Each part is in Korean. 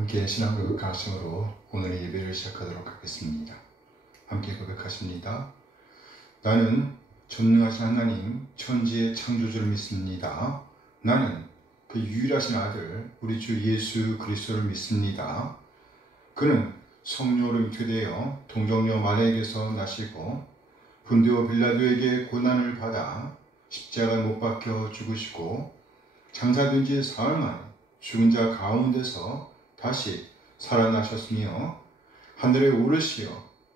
함께 신앙 고백 가슴으로 오늘의 예배를 시작하도록 하겠습니다. 함께 고백하십니다. 나는 전능하신 하나님 천지의 창조주를 믿습니다. 나는 그 유일하신 아들 우리 주 예수 그리스도를 믿습니다. 그는 성령으로 잉태되어 동정녀 마리아에게서 나시고 본디오 빌라도에게 고난을 받아 십자가에 못 박혀 죽으시고 장사된 지 사흘 만에 죽은 자 가운데서 다시 살아나셨으며 하늘에 오르시어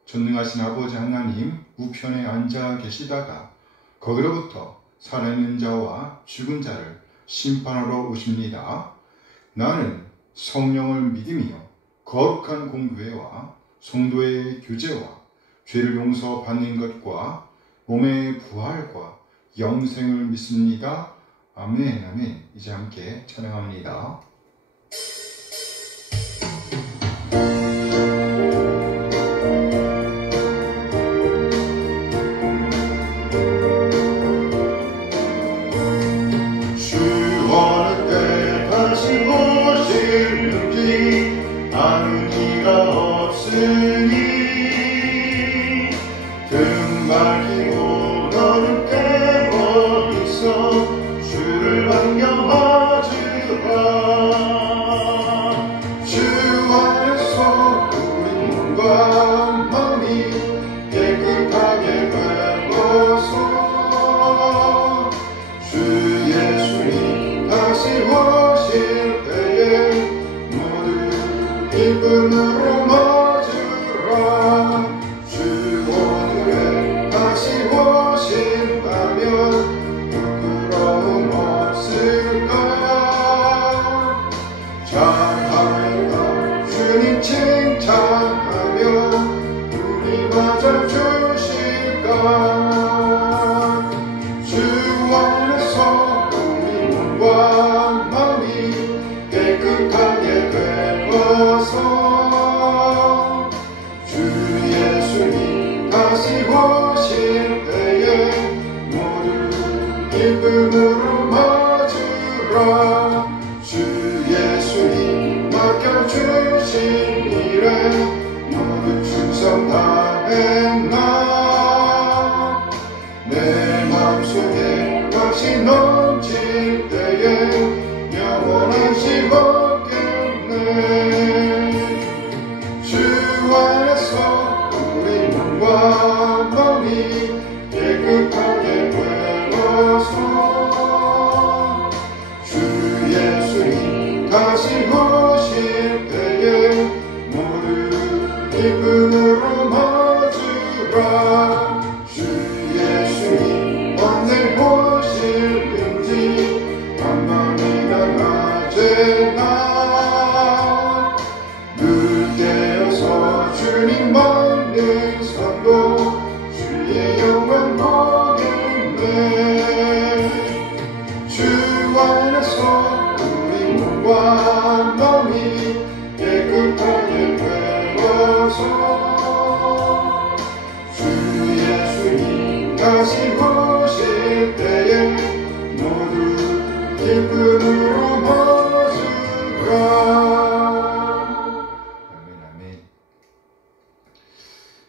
전능하신 아버지 하나님 우편에 앉아 계시다가 거기로부터 살아있는 자와 죽은 자를 심판하러 오십니다. 나는 성령을 믿으며 거룩한 공교회와 성도의 교제와 죄를 용서받는 것과 몸의 부활과 영생을 믿습니다. 아멘, 아멘. 이제 함께 찬양합니다.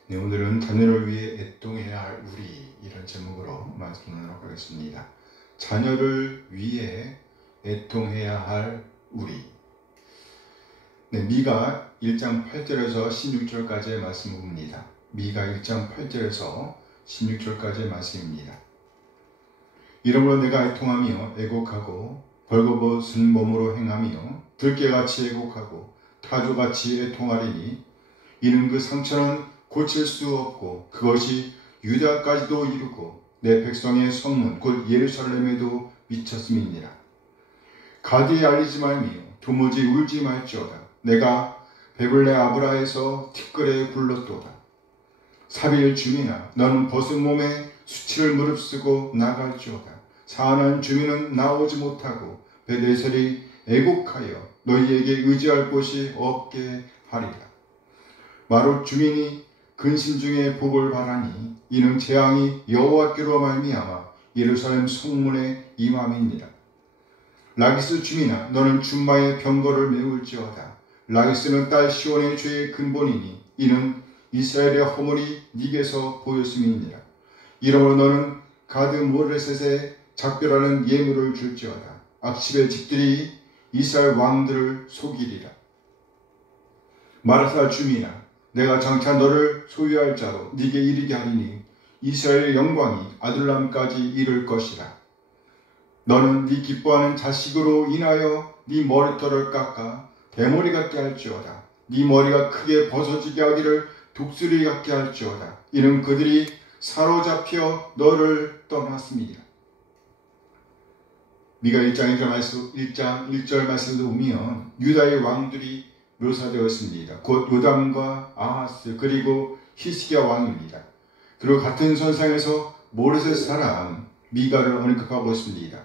네, 오늘은 자녀를 위해 애통해야 할 우리 이런 제목으로 말씀 나누도록 하겠습니다. 자녀를 위해 애통해야 할 우리. 네, 미가 1장 8절에서 16절까지의 말씀입니다. 미가 1장 8절에서 16절까지의 말씀입니다. 이러므로 내가 애통하며 애곡하고 벌거벗은 몸으로 행하며 들깨같이 애곡하고 타조같이 애통하리니 이는 그 상처는 고칠 수 없고 그것이 유다까지도 이르고 내 백성의 성문 곧 예루살렘에도 미쳤음이니라. 가디에 알리지 말며 도무지 울지 말지어다. 내가 베블레 아브라에서 티끌에 굴렀도다. 사빌 주민아 너는 벗은 몸에 수치를 무릅쓰고 나갈지어다. 사안한 주민은 나오지 못하고 베데셀이 애곡하여 너희에게 의지할 곳이 없게 하리라. 마롯 주민이 근심 중에 복을 바라니 이는 재앙이 여호와께로 말미암아 예루살렘 성문에 임함이니라. 라기스 주민아 너는 준마의 병거를 메울지어다. 라기스는 딸 시온의 죄의 근본이니 이는 이스라엘의 허물이 네게서 보였음이니라. 이러므로 너는 가드 모레셋에 작별하는 예물을 줄지어다. 악십의 집들이 이스라엘 왕들을 속이리라. 마라사 주민아, 내가 장차 너를 소유할 자로 네게 이르게 하리니 이스라엘의 영광이 아둘람까지 이를 것이라. 너는 네 기뻐하는 자식으로 인하여 네 머리털을 깎아 대머리 같게 할지어다. 네 머리가 크게 벗어지게 하기를 독수리 같게 할지어다. 이는 그들이 사로잡혀 너를 떠났습니다. 미가 1장 1절 말씀을 보면 유다의 왕들이 묘사되었습니다. 곧 요담과 아하스 그리고 히스기야 왕입니다. 그리고 같은 선상에서 모레셋 사람 미가를 언급하고 있습니다.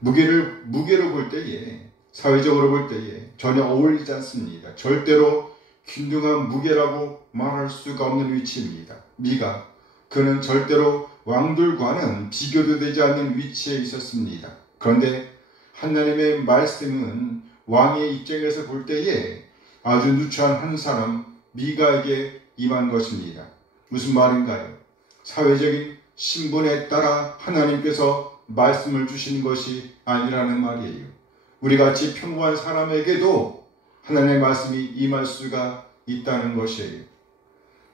무게로 볼 때에, 사회적으로 볼 때에 전혀 어울리지 않습니다. 절대로 균등한 무게라고 말할 수가 없는 위치입니다. 미가, 그는 절대로 왕들과는 비교도 되지 않는 위치에 있었습니다. 그런데 하나님의 말씀은 왕의 입장에서 볼 때에 아주 누추한 한 사람 미가에게 임한 것입니다. 무슨 말인가요? 사회적인 신분에 따라 하나님께서 말씀을 주시는 것이 아니라는 말이에요. 우리같이 평범한 사람에게도 하나님의 말씀이 임할 수가 있다는 것이에요.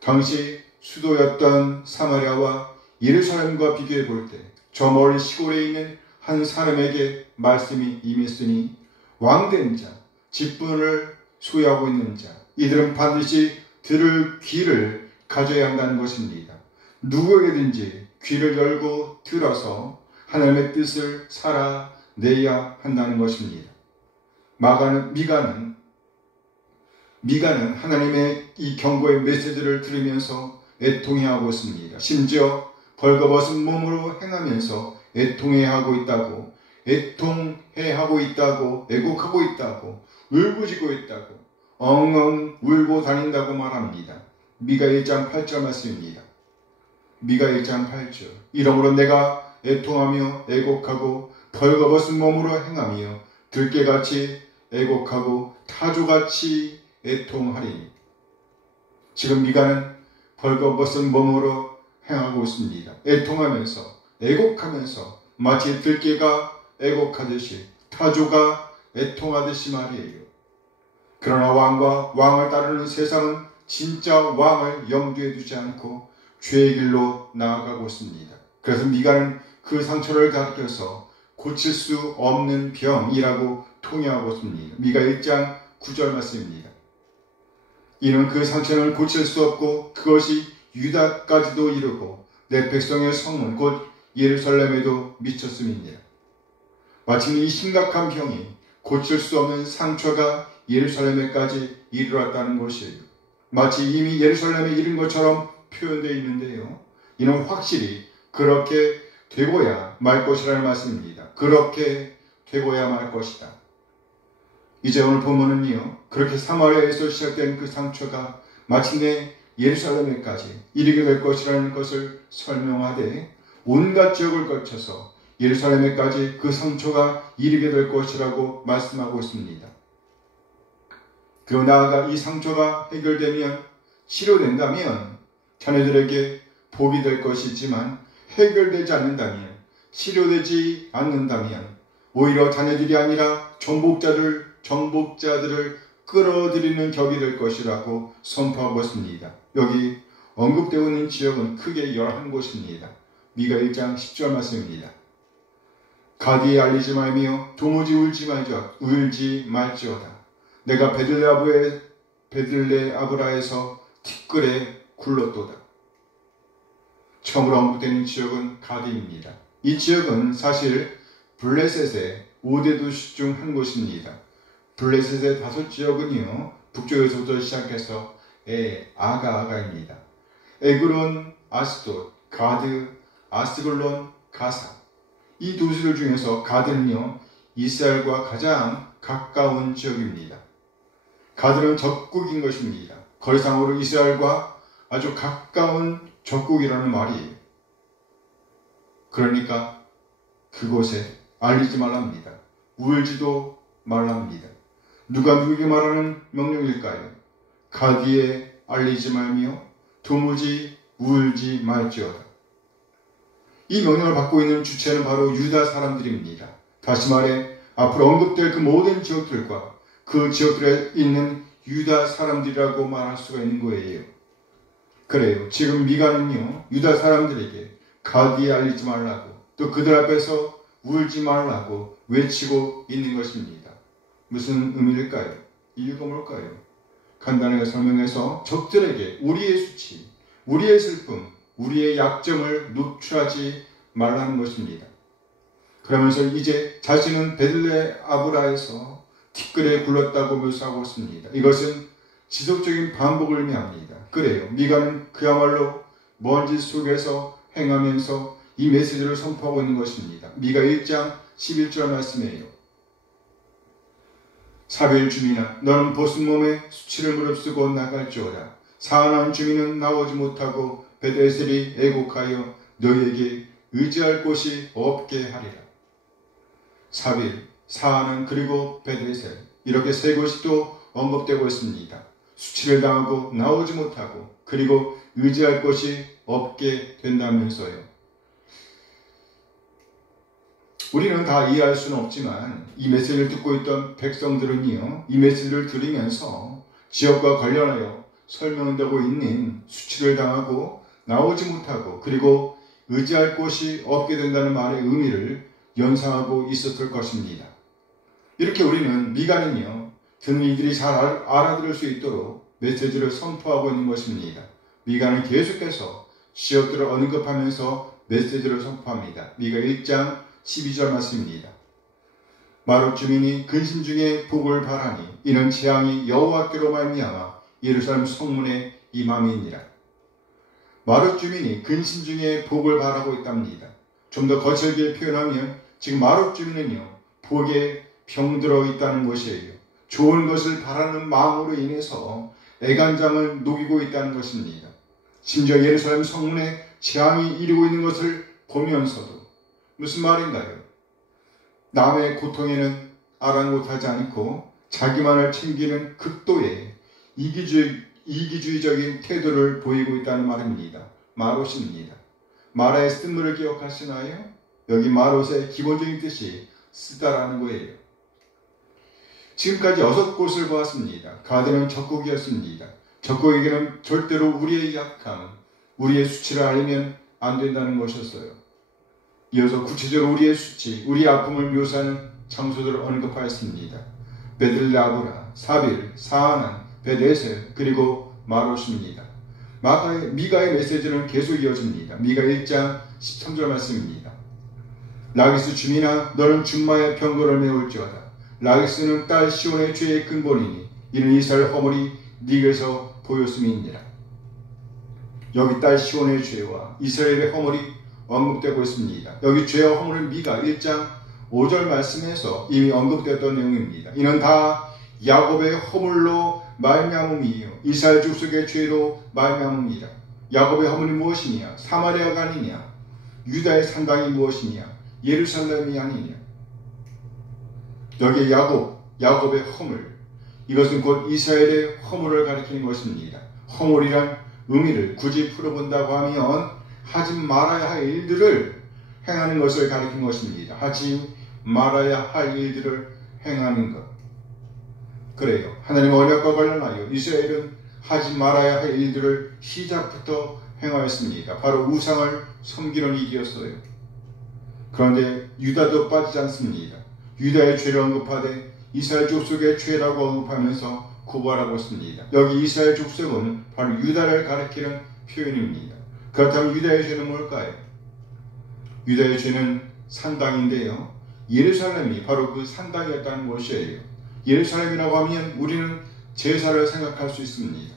당시 수도였던 사마리아와 예루살렘과 비교해 볼 때 저 멀리 시골에 있는 한 사람에게 말씀이 임했으니 왕된 자, 직분을 소유하고 있는 자, 이들은 반드시 들을 귀를 가져야 한다는 것입니다. 누구에게든지 귀를 열고 들어서 하나님의 뜻을 살아내야 한다는 것입니다. 미가는 하나님의 이 경고의 메시지를 들으면서 애통해하고 있습니다. 심지어 벌거벗은 몸으로 행하면서 애통해하고 있다고, 애곡하고 있다고, 울부짖고 있다고, 엉엉 울고 다닌다고 말합니다. 미가 1장 8절 말씀입니다. 미가 1장 8절. 이러므로 내가 애통하며 애곡하고 벌거벗은 몸으로 행하며 들깨같이 애곡하고 타조같이 애통하리니. 지금 미가는 벌거벗은 몸으로 행하고 있습니다. 애통하면서, 애곡하면서 마치 들깨가 애곡하듯이 타조가 애통하듯이 말이에요. 그러나 왕을 따르는 세상은 진짜 왕을 염두에 두지 않고 죄의 길로 나아가고 있습니다. 그래서 미가는 그 상처를 가르쳐서 고칠 수 없는 병이라고 통역하고 있습니다. 미가 1장 9절 말씀입니다. 이는 그 상처는 고칠 수 없고 그것이 유다까지도 이르고 내 백성의 성문 곧 예루살렘에도 미쳤음이니라. 마침 이 심각한 병이 고칠 수 없는 상처가 예루살렘에까지 이르렀다는 것이에요. 마치 이미 예루살렘에 이른 것처럼 표현되어 있는데요. 이는 확실히 그렇게 되고야 말 것이라는 말씀입니다. 그렇게 되고야 말 것이다. 이제 오늘 본문은요, 그렇게 사마리아에서 시작된 그 상처가 마침내 예루살렘에까지 이르게 될 것이라는 것을 설명하되 온갖 지역을 거쳐서 예루살렘에까지 그 상처가 이르게 될 것이라고 말씀하고 있습니다. 그리고 나아가 이 상처가 해결되면, 치료된다면 자녀들에게 복이 될 것이지만 해결되지 않는다면, 치료되지 않는다면 오히려 자녀들이 아니라 정복자들을 끌어들이는 격이 될 것이라고 선포하고 있습니다. 여기 언급되어 있는 지역은 크게 11곳입니다. 미가 1장 10절 말씀입니다. 가디에 알리지 말며 도무지 울지 말지어다. 내가 베들레아브라에서 티끌에 굴렀도다. 처음으로 언급되는 지역은 가디입니다. 이 지역은 사실 블레셋의 5대 도시 중 한 곳입니다. 블레셋의 5지역은요, 북쪽에서부터 시작해서 아가입니다. 에그론, 아스돗, 가드, 아스글론, 가사. 이 도시들 중에서 가드는요, 이스라엘과 가장 가까운 지역입니다. 가드는 적국인 것입니다. 거리상으로 이스라엘과 아주 가까운 적국이라는 말이에요. 그러니까 그곳에 알리지 말랍니다. 울지도 말랍니다. 누가 누구에게 말하는 명령일까요? 가디에 알리지 말며 도무지 울지 말지어다. 이 명령을 받고 있는 주체는 바로 유다 사람들입니다. 다시 말해 앞으로 언급될 그 모든 지역들과 그 지역들에 있는 유다 사람들이라고 말할 수가 있는 거예요. 그래요. 지금 미가는요, 유다 사람들에게 가디에 알리지 말라고, 또 그들 앞에서 울지 말라고 외치고 있는 것입니다. 무슨 의미일까요? 이유가 뭘까요? 간단하게 설명해서 적들에게 우리의 수치, 우리의 슬픔, 우리의 약점을 노출하지 말라는 것입니다. 그러면서 이제 자신은 베들레 아브라에서 티끌에 굴렀다고 묘사하고 있습니다. 이것은 지속적인 반복을 의미합니다. 그래요. 미가는 그야말로 먼지 속에서 행하면서 이 메시지를 선포하고 있는 것입니다. 미가 1장 11절 말씀이에요. 사벨 주민아, 너는 벗은 몸에 수치를 무릅쓰고 나갈지어다. 사안한 주민은 나오지 못하고 벳에셀이 애곡하여 너에게 의지할 곳이 없게 하리라. 사빌, 사안은 그리고 벳에셀, 이렇게 세 곳이 또 언급되고 있습니다. 수치를 당하고 나오지 못하고 그리고 의지할 곳이 없게 된다면서요. 우리는 다 이해할 수는 없지만 이 메시지를 듣고 있던 백성들은요, 이 메시지를 들으면서 지역과 관련하여 설명되고 있는 수치를 당하고 나오지 못하고 그리고 의지할 곳이 없게 된다는 말의 의미를 연상하고 있었을 것입니다. 이렇게 우리는 미가는요, 듣는 이들이 잘 알아들을 수 있도록 메시지를 선포하고 있는 것입니다. 미가는 계속해서 지역들을 언급하면서 메시지를 선포합니다. 미가 1장 12절 말씀입니다. 마룻 주민이 근심 중에 복을 바라니 이는 재앙이 여호와께로 말미암아 예루살렘 성문에 임함이니라. 마룻 주민이 근심 중에 복을 바라고 있답니다. 좀 더 거칠게 표현하면 지금 마룻 주민은요, 복에 병들어 있다는 것이에요. 좋은 것을 바라는 마음으로 인해서 애간장을 녹이고 있다는 것입니다. 심지어 예루살렘 성문에 재앙이 이루고 있는 것을 보면서도 무슨 말인가요? 남의 고통에는 아랑곳하지 않고 자기만을 챙기는 극도의 이기주의적인 태도를 보이고 있다는 말입니다. 마롯입니다. 마라의 쓴물을 기억하시나요? 여기 마롯의 기본적인 뜻이 쓰다라는 거예요. 지금까지 6곳을 보았습니다. 가드는 적국이었습니다. 적국에게는 절대로 우리의 약함, 우리의 수치를 알리면 안 된다는 것이었어요. 이어서 구체적으로 우리의 수치, 우리의 아픔을 묘사하는 장소들을 언급하였습니다. 베들레 아브라, 사빌, 사아난, 벳에셀, 그리고 마롯입니다. 미가의 메시지는 계속 이어집니다. 미가 1장 13절 말씀입니다. 라기스 주민아, 너는 준마의 병거를 메울지어다. 라기스는 딸 시온의 죄의 근본이니 이는 이스라엘 허물이 네게서 보였음이니라. 여기 딸 시온의 죄와 이스라엘의 허물이 언급되고 있습니다. 여기 죄와 허물은 미가 1장 5절 말씀에서 이미 언급되었던 내용입니다. 이는 다 야곱의 허물로 말미암음이요 이스라엘 족속의 죄로 말미암음이라. 야곱의 허물이 무엇이냐? 사마리아가 아니냐? 유다의 산당이 무엇이냐? 예루살렘이 아니냐? 여기 야곱의 허물, 이것은 곧 이스라엘의 허물을 가리키는 것입니다. 허물이란 의미를 굳이 풀어본다고 하면 하지 말아야 할 일들을 행하는 것을 가리키는 것입니다. 하지 말아야 할 일들을 행하는 것. 그래요. 하나님의 언약과 관련하여 이스라엘은 하지 말아야 할 일들을 시작부터 행하였습니다. 바로 우상을 섬기는 일이었어요. 그런데 유다도 빠지지 않습니다. 유다의 죄를 언급하되 이스라엘 족속의 죄라고 언급하면서 고발하고 있습니다. 여기 이스라엘 족속은 바로 유다를 가리키는 표현입니다. 그렇다면 유다의 죄는 뭘까요? 유다의 죄는 산당인데요. 예루살렘이 바로 그 산당이었다는 것이에요. 예루살렘이라고 하면 우리는 제사를 생각할 수 있습니다.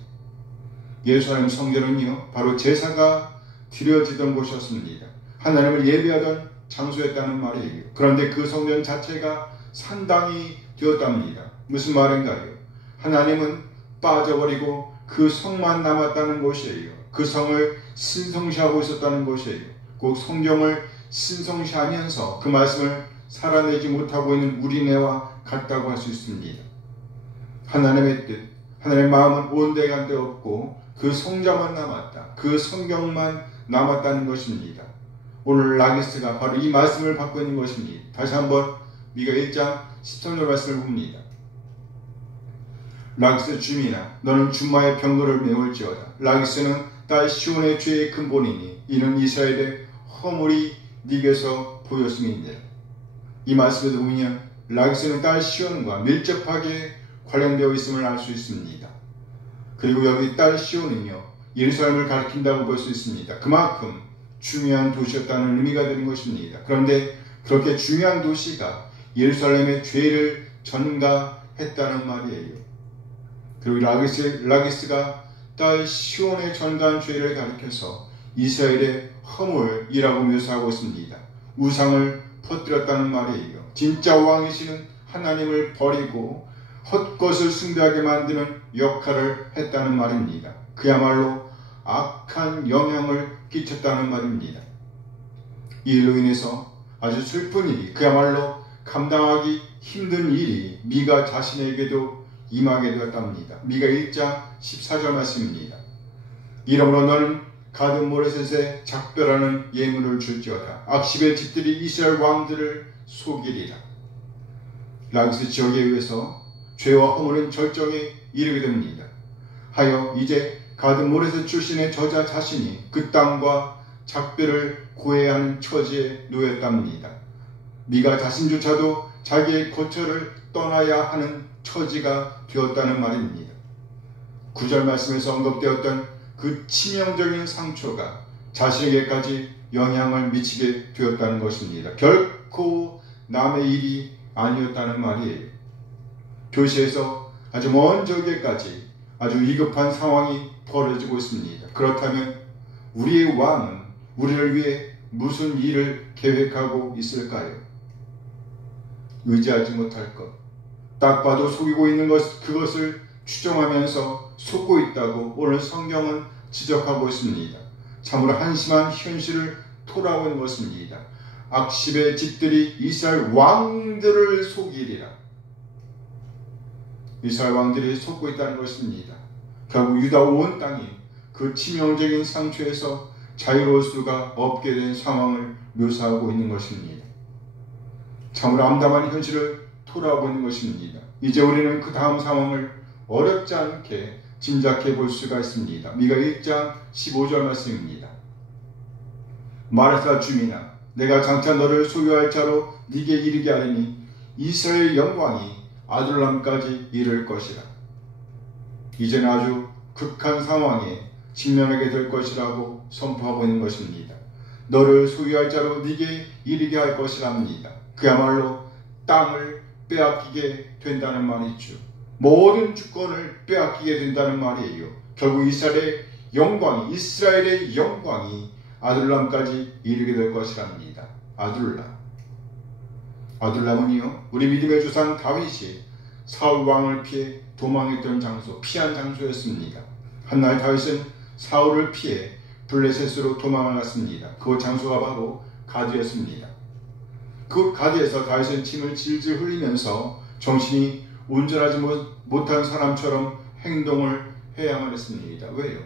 예루살렘 성전은요, 바로 제사가 드려지던 곳이었습니다. 하나님을 예배하던 장소였다는 말이에요. 그런데 그 성전 자체가 산당이 되었답니다. 무슨 말인가요? 하나님은 빠져버리고 그 성만 남았다는 것이에요. 그 성을 신성시하고 있었다는 것이에요. 꼭 성경을 신성시하면서 그 말씀을 살아내지 못하고 있는 우리네와 같다고 할 수 있습니다. 하나님의 뜻, 하나님의 마음은 온데간데 없고 그 성자만 남았다. 그 성경만 남았다는 것입니다. 오늘 라기스가 바로 이 말씀을 받고 있는 것입니다. 다시 한번 미가 1장 13절 말씀을 봅니다. 라기스 주민아, 너는 준마의 병거를 메울지어다. 라기스는 딸 시온의 죄의 근본이니 이는 이스라엘의 허물이 네게서 보였음이니라. 이 말씀을 보면 라기스는 딸 시온과 밀접하게 관련되어 있음을 알 수 있습니다. 그리고 여기 딸 시온은요, 예루살렘을 가리킨다고 볼 수 있습니다. 그만큼 중요한 도시였다는 의미가 되는 것입니다. 그런데 그렇게 중요한 도시가 예루살렘의 죄를 전가했다는 말이에요. 그리고 라기스가 딸 시온의 전가한 죄를 가리켜서 이스라엘의 허물이라고 묘사하고 있습니다. 우상을 퍼뜨렸다는 말이에요. 진짜 왕이시는 하나님을 버리고 헛것을 숭배하게 만드는 역할을 했다는 말입니다. 그야말로 악한 영향을 끼쳤다는 말입니다. 이 일로 인해서 아주 슬픈 일이, 그야말로 감당하기 힘든 일이 미가 자신에게도 임하게 되었답니다. 미가 1장 14절 말씀입니다. 이러므로 너는 가드 모레셋에 작별하는 예물을 줄지어다. 악십의 집들이 이스라엘 왕들을 속이리라. 라기스 지역에 의해서 죄와 허물은 절정에 이르게 됩니다. 하여 이제 가드 모레셋 출신의 저자 자신이 그 땅과 작별을 고해야 하는 처지에 놓였답니다. 미가 자신조차도 자기의 거처를 떠나야 하는 처지가 되었다는 말입니다. 9절 말씀에서 언급되었던 그 치명적인 상처가 자신에게까지 영향을 미치게 되었다는 것입니다. 결코 남의 일이 아니었다는 말이에요. 도시에서 아주 먼 저기까지 아주 위급한 상황이 벌어지고 있습니다. 그렇다면 우리의 왕은 우리를 위해 무슨 일을 계획하고 있을까요? 의지하지 못할 것, 딱 봐도 속이고 있는 그것을 추정하면서 속고 있다고 오늘 성경은 지적하고 있습니다. 참으로 한심한 현실을 토라고 있는 것입니다. 악십의 집들이 이스라엘 왕들을 속이리라. 이스라엘 왕들이 속고 있다는 것입니다. 결국 유다 온 땅이 그 치명적인 상처에서 자유로울 수가 없게 된 상황을 묘사하고 있는 것입니다. 참으로 암담한 현실을 토라하고 있는 것입니다. 이제 우리는 그 다음 상황을 어렵지 않게 짐작해 볼 수가 있습니다. 미가 1장 15절 말씀입니다. 마라사 주민아, 내가 장차 너를 소유할 자로 네게 이르게 하리니 이스라엘 영광이 아둘람까지 이를 것이라. 이제는 아주 극한 상황에 직면하게 될 것이라고 선포하고 있는 것입니다. 너를 소유할 자로 네게 이르게 할 것이랍니다. 그야말로 땅을 빼앗기게 된다는 말이죠. 모든 주권을 빼앗기게 된다는 말이에요. 결국 이스라엘의 영광이 아둘람까지 이르게 될 것이랍니다. 아둘람은요, 우리 믿음의 조상 다윗이 사울 왕을 피해 도망했던 장소, 피한 장소였습니다. 한날 다윗은 사울을 피해 블레셋으로 도망을 갔습니다. 그 장소가 바로 가드였습니다. 그 가드에서 다윗은 침을 질질 흘리면서 정신이 온전하지 못한 사람처럼 행동을 해야만 했습니다. 왜요?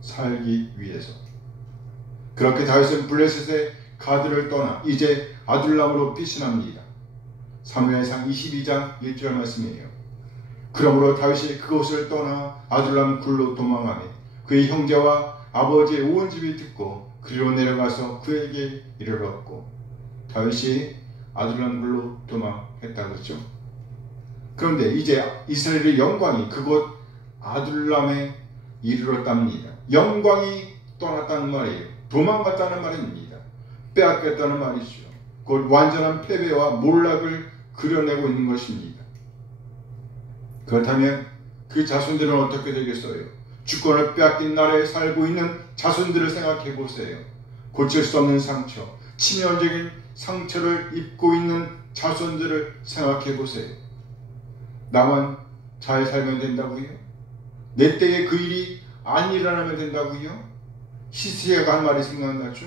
살기 위해서. 그렇게 다윗은 블레셋의 가드를 떠나 이제 아둘람으로 피신합니다. 사무엘상 22장 1절 말씀이에요. 그러므로 다윗이 그곳을 떠나 아둘람 굴로 도망하며 그의 형제와 아버지의 온 집이 듣고 그리로 내려가서 그에게 이르렀고, 다윗이 아둘람 굴로 도망했다고 그랬죠. 그런데 이제 이스라엘의 영광이 그곳 아둘람에 이르렀답니다. 영광이 떠났다는 말이에요. 도망갔다는 말입니다. 빼앗겼다는 말이죠. 곧 완전한 패배와 몰락을 그려내고 있는 것입니다. 그렇다면 그 자손들은 어떻게 되겠어요? 주권을 빼앗긴 나라에 살고 있는 자손들을 생각해 보세요. 고칠 수 없는 상처, 치명적인 상처를 입고 있는 자손들을 생각해 보세요. 나만 잘 살면 된다고요? 내 때에 그 일이 안 일어나면 된다고요? 히스기야가 한 말이 생각나죠?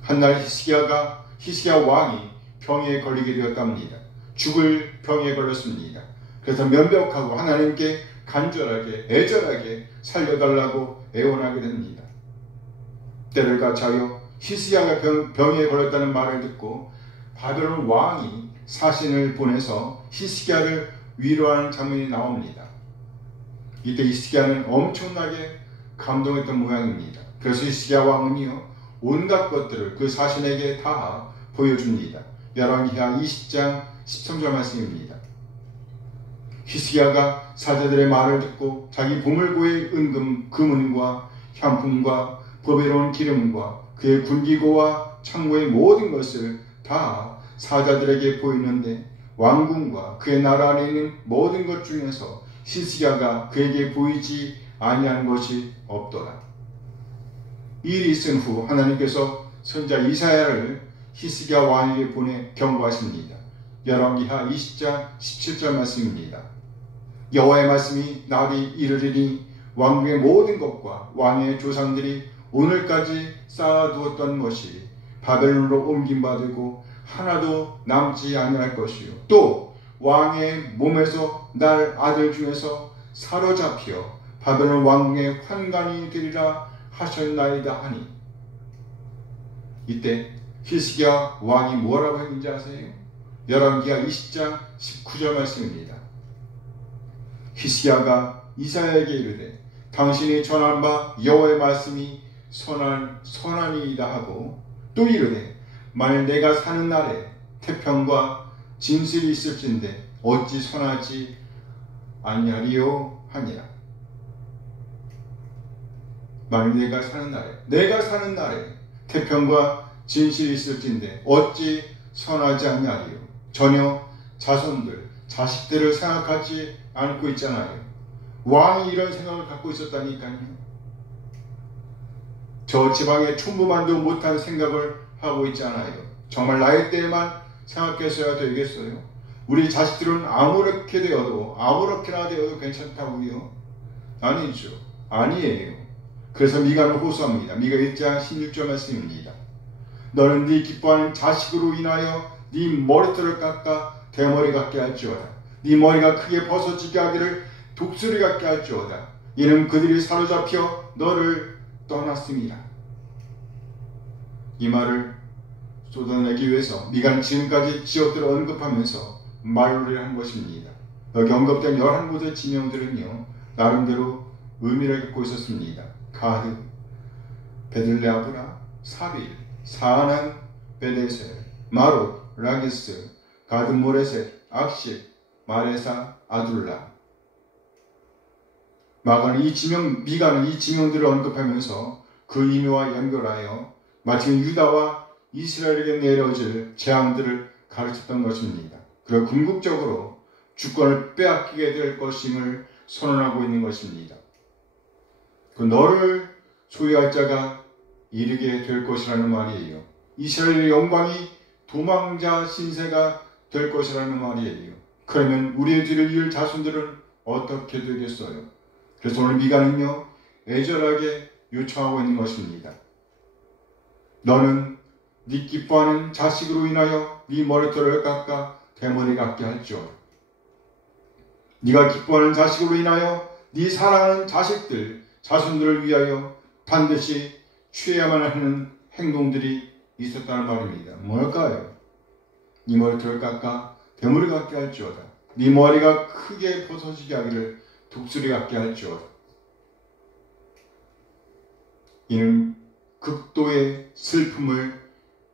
한날 히스기야 왕이 병에 걸리게 되었답니다. 죽을 병에 걸렸습니다. 그래서 면벽하고 하나님께 간절하게 애절하게 살려달라고 애원하게 됩니다. 때를 같이하여 히스기야가 병에 걸렸다는 말을 듣고 바벨론 왕이 사신을 보내서 히스기야를 위로하는 장면이 나옵니다. 이때 히스기야는 엄청나게 감동했던 모양입니다. 그래서 히스기야 왕은요, 온갖 것들을 그 사신에게 다 보여줍니다. 열왕기하 20장 13절 말씀입니다. 히스기야가 사제들의 말을 듣고 자기 보물고의 은금, 금은과 향품과 보배로운 기름과 그의 군기고와 창고의 모든 것을 다 사자들에게 보이는데 왕궁과 그의 나라 안에 있는 모든 것 중에서 히스기야가 그에게 보이지 아니한 것이 없더라. 이 일이 있은 후 하나님께서 선지자 이사야를 히스기야 왕에게 보내 경고하십니다. 열왕기하 20장 17절 말씀입니다. 여호와의 말씀이 나리 이르리니 왕궁의 모든 것과 왕의 조상들이 오늘까지 쌓아두었던 것이 바벨론으로 옮김받고 하나도 남지 아니할 것이요 또 왕의 몸에서 날 아들 중에서 사로잡혀 바벨론 왕궁의 환관이 되리라 하셨나이다 하니. 이때 히스기야 왕이 뭐라고 했는지 아세요? 열왕기하 20장 19절 말씀입니다. 히스기야가 이사야에게 이르되 당신이 전한 바 여호와의 말씀이 선하니이다 하고 또 이르되 만일 내가 사는 날에 태평과 진실이 있을진데 어찌 선하지 아니하리요 하니라. 만일 내가 사는 날에 태평과 진실이 있을진데 어찌 선하지 아니하리요. 전혀 자손들, 자식들을 생각하지 않고 있잖아요. 왕이 이런 생각을 갖고 있었다니까요. 저 지방에 충분만도 못한 생각을 하고 있잖아요. 정말 나의 때에만 생각했어야 되겠어요? 우리 자식들은 아무렇게나 되어도 괜찮다고요? 아니죠. 아니에요. 그래서 미가는 호소합니다. 미가 1장 16절 말씀입니다. 너는 네 기뻐하는 자식으로 인하여 네 머리털을 깎아 대머리 같게 할지어다. 네 머리가 크게 벗어지게 하기를 독수리 같게 할지어다. 이는 그들이 사로잡혀 너를 떠났습니다. 이 말을 쏟아내기 위해서 미가는 지금까지 지역들을 언급하면서 말로를 한 것입니다. 여기 언급된 11곳의 지명들은요, 나름대로 의미를 갖고 있었습니다. 가드, 베들레아브라, 사빌, 사아난, 베데셀, 마롯, 라기스, 가드 모레셋, 악십, 마레사, 아둘라. 미가는 이 지명들을 언급하면서 그 의미와 연결하여 마치 유다와 이스라엘에게 내려질 재앙들을 가르쳤던 것입니다. 그리고 궁극적으로 주권을 빼앗기게 될 것임을 선언하고 있는 것입니다. 그 너를 소유할 자가 이르게 될 것이라는 말이에요. 이스라엘의 영광이 도망자 신세가 될 것이라는 말이에요. 그러면 우리의 뒤를 이을 자손들은 어떻게 되겠어요? 그래서 오늘 미가는요, 애절하게 요청하고 있는 것입니다. 너는 네 기뻐하는 자식으로 인하여 네 머리털을 깎아 대머리 같게 할지어다. 네가 기뻐하는 자식으로 인하여 네 사랑하는 자손들을 위하여 반드시 취해야만 하는 행동들이 있었다는 말입니다. 뭘까요? 네 머리털을 깎아 대머리 같게 할지어다. 네 머리가 크게 벗어지게 하기를 독수리 같게 할지어다. 이는 극도의 슬픔을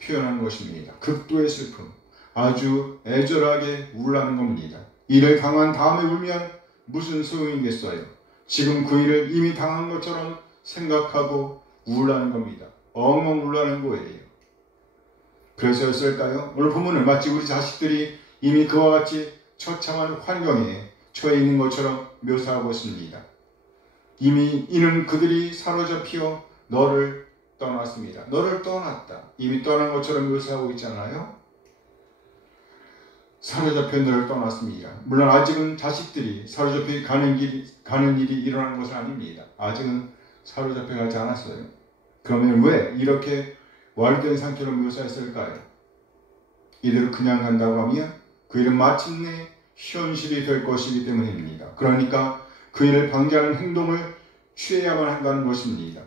표현하는 것입니다. 극도의 슬픔. 아주 애절하게 울라는 겁니다. 이를 당한 다음에 울면 무슨 소용이겠어요? 지금 그 일을 이미 당한 것처럼 생각하고 울라는 겁니다. 엉엉 울라는 거예요. 그래서였을까요? 오늘 본문은 마치 우리 자식들이 이미 그와 같이 처참한 환경에 처해 있는 것처럼 묘사하고 있습니다. 이는 그들이 사로잡혀 너를 떠났습니다. 너를 떠났다. 이미 떠난 것처럼 묘사하고 있잖아요. 사로잡혀 너를 떠났습니다. 물론 아직은 자식들이 사로잡혀 가는 일이 일어나는 것은 아닙니다. 아직은 사로잡혀 가지 않았어요. 그러면 왜 이렇게 완료된 상태로 묘사했을까요? 이대로 그냥 간다고 하면 그 일은 마침내 현실이 될 것이기 때문입니다. 그러니까 그 일을 방지하는 행동을 취해야만 한다는 것입니다.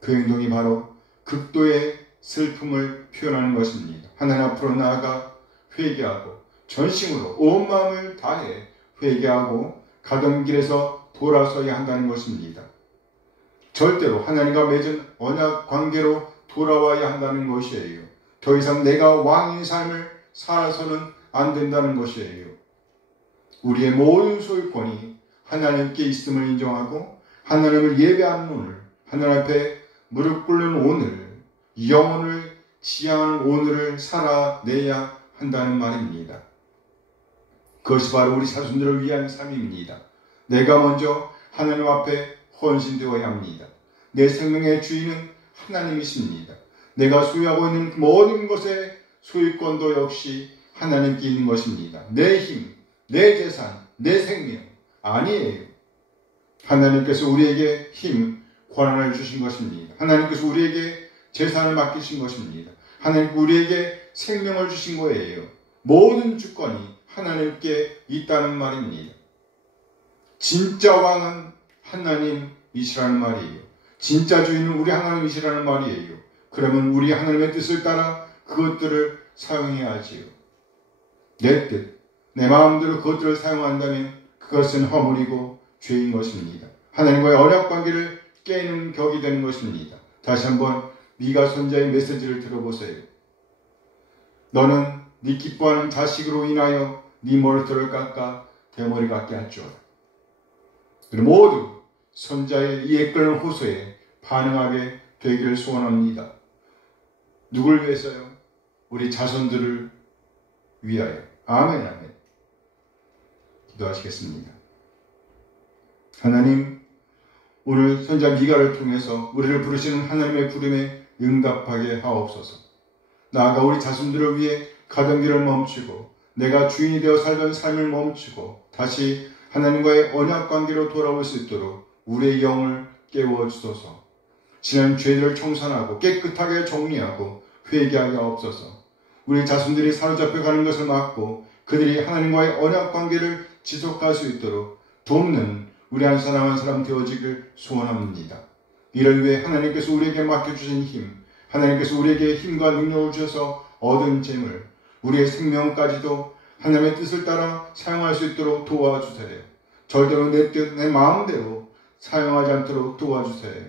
그 행동이 바로 극도의 슬픔을 표현하는 것입니다. 하나님 앞으로 나아가 회개하고 전심으로 온 마음을 다해 회개하고 가던 길에서 돌아서야 한다는 것입니다. 절대로 하나님과 맺은 언약 관계로 돌아와야 한다는 것이에요. 더 이상 내가 왕인 삶을 살아서는 안 된다는 것이에요. 우리의 모든 소유권이 하나님께 있음을 인정하고 하나님을 예배하는 오늘, 하나님 앞에 무릎 꿇는 오늘, 영혼을 지향하는 오늘을 살아내야 한다는 말입니다. 그것이 바로 우리 자손들을 위한 삶입니다. 내가 먼저 하나님 앞에 헌신되어야 합니다. 내 생명의 주인은 하나님이십니다. 내가 소유하고 있는 모든 것의 소유권도 역시 하나님께 있는 것입니다. 내 힘, 내 재산, 내 생명 아니에요. 하나님께서 우리에게 힘, 권한을 주신 것입니다. 하나님께서 우리에게 재산을 맡기신 것입니다. 하나님께서 우리에게 생명을 주신 거예요. 모든 주권이 하나님께 있다는 말입니다. 진짜 왕은 하나님이시라는 말이에요. 진짜 주인은 우리 하나님이시라는 말이에요. 그러면 우리 하나님의 뜻을 따라 그것들을 사용해야 하지요. 내 뜻, 내 마음대로 그것들을 사용한다면 그것은 허물이고 죄인 것입니다. 하나님과의 언약관계를 깨는 격이 되는 것입니다. 다시 한번 미가 선자의 메시지를 들어보세요. 너는 네 기뻐하는 자식으로 인하여 네 머리털을 깎아 대머리 같게 할지어다. 모두 선자의 이에 끄는 호소에 반응하게 되기를 소원합니다. 누굴 위해서요? 우리 자손들을 위하여. 아멘, 아멘. 기도하시겠습니다. 하나님, 오늘 선자 미가를 통해서 우리를 부르시는 하나님의 부름에 응답하게 하옵소서. 나아가 우리 자손들을 위해 가던 길을 멈추고 내가 주인이 되어 살던 삶을 멈추고 다시 하나님과의 언약관계로 돌아올 수 있도록 우리의 영을 깨워주소서. 지난 죄들을 청산하고 깨끗하게 정리하고 회개하게 하옵소서. 우리 자손들이 사로잡혀가는 것을 막고 그들이 하나님과의 언약관계를 지속할 수 있도록 돕는 우리 한 사람 한 사람 되어지길 소원합니다. 이를 위해 하나님께서 우리에게 맡겨주신 힘, 하나님께서 우리에게 힘과 능력을 주셔서 얻은 재물, 우리의 생명까지도 하나님의 뜻을 따라 사용할 수 있도록 도와주세요. 절대로 내 뜻, 내 마음대로 사용하지 않도록 도와주세요.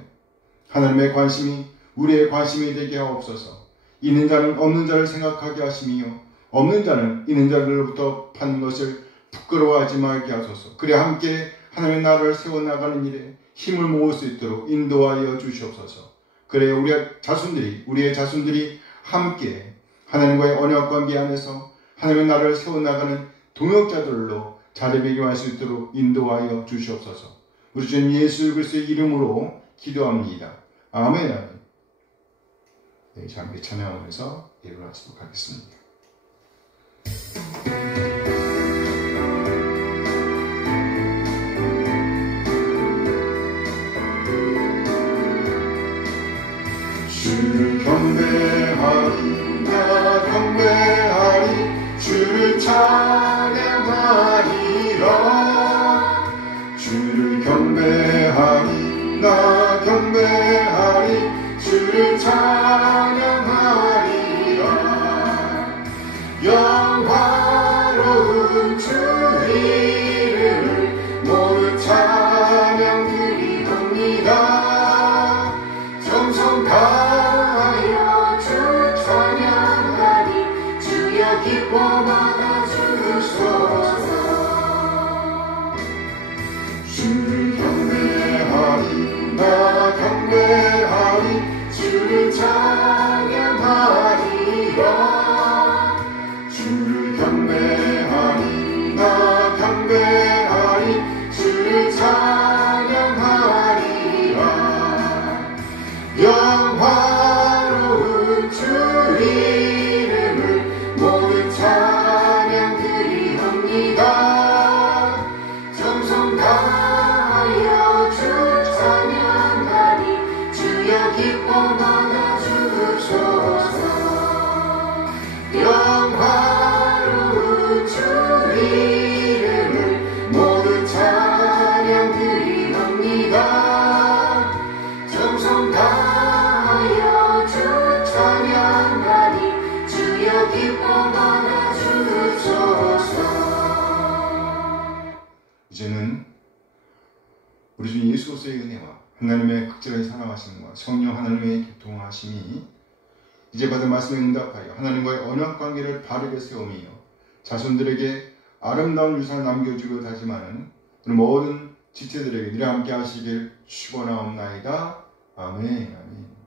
하나님의 관심이 우리의 관심이 되게 하옵소서. 있는 자는 없는 자를 생각하게 하시며 없는 자는 있는 자들로부터 받는 것을 부끄러워하지 말게 하소서. 그래 함께 하나님의 나라를 세워나가는 일에 힘을 모을 수 있도록 인도하여 주시옵소서. 그래 우리의 자손들이 함께 하나님과의 언약관계 안에서 하나님의 나라를 세워나가는 동역자들로 자리매김할 수 있도록 인도하여 주시옵소서. 우리 주님 예수 그리스도의 이름으로 기도합니다. 아멘. 아멘. 네, 잠시 찬양하면서 일어나도록 하겠습니다. 주를 경배하리, 나 경배하리, 주를 찬양하리라. 주를 경배하리, 나 경배하리, 주를 찬양하리라. 영화로운 주 이름을 모두 찬양 드리옵니다. 정성 다하여 주 찬양하리, 주여 기뻐 받아 주소서. 주를 경배하리, 나 경배하리, 주를 찬양하리라. 주를 경배하리, 나 경배하리, 주를 찬양하리라. 영화로운 주 이름을 모두 찬양 드리옵니다. 정성 다하여 주 찬양하리, 주여 기뻐 받아 주소서. 영화로운 주 이름 우리 주 예수 그리스도의 은혜와 하나님의 극진하게 사랑하심과 성령 하나님의 교통하심이 이제 받은 말씀에 응답하여 하나님과의 언약 관계를 바르게 세우며 자손들에게 아름다운 유산을 남겨주고 다짐하는 모든 지체들에게 늘 함께 하시길 축원하옵나이다. 아멘. 아멘.